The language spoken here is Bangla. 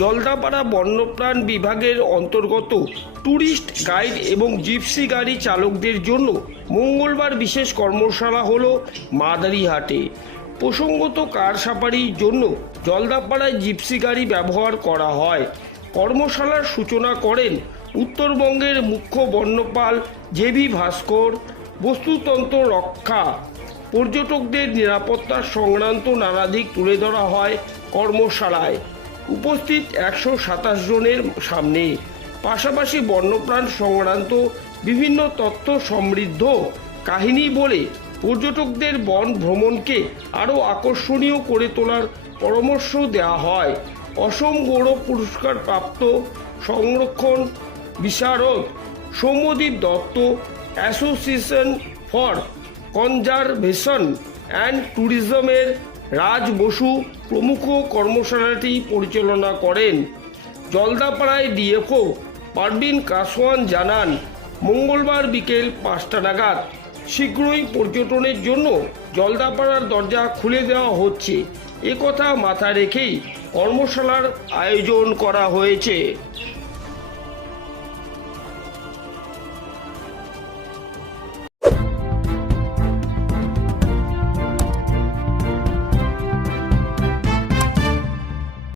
জলদাপাড়া বন্যপ্রাণ বিভাগের অন্তর্গত ট্যুরিস্ট গাইড এবং জিপসি গাড়ি চালকদের জন্য মঙ্গলবার বিশেষ কর্মশালা হল মাদারিহাটে। প্রসঙ্গত কার সাফারির জন্য জলদাপাড়ায় জিপসি গাড়ি ব্যবহার করা হয়। কর্মশালার সূচনা করেন উত্তরবঙ্গের মুখ্য বন্যপাল জেবি ভাস্কর, বস্তুতন্ত্র রক্ষা। পর্যটকদের নিরাপত্তা সংক্রান্ত নানাদিক তুলে ধরা হয় কর্মশালায়। উপস্থিত একশো সাতাশ জনের সামনে। পাশাপাশি বন্যপ্রাণ সংক্রান্ত বিভিন্ন তথ্য সমৃদ্ধ কাহিনী বলে পর্যটকদের বন ভ্রমণকে আরও আকর্ষণীয় করে তোলার পরামর্শ দেওয়া হয়। অসম গৌরব পুরস্কার প্রাপ্ত সংরক্ষণ বিশারদ Soumyadip Dutta association for conservation and ট্যুরিজমের Raj Basu প্রমুখ কর্মশালাটি পরিচালনা করেন। জলদাপাড়ায় ডিএফও পারবিন কাসওয়ান জানান, মঙ্গলবার বিকেল পাঁচটা নাগাদ শীঘ্রই পর্যটনের জন্য জলদাপাড়ার দরজা খুলে দেওয়া হচ্ছে। একথা মাথায় রেখেই কর্মশালার আয়োজন করা হয়েছে।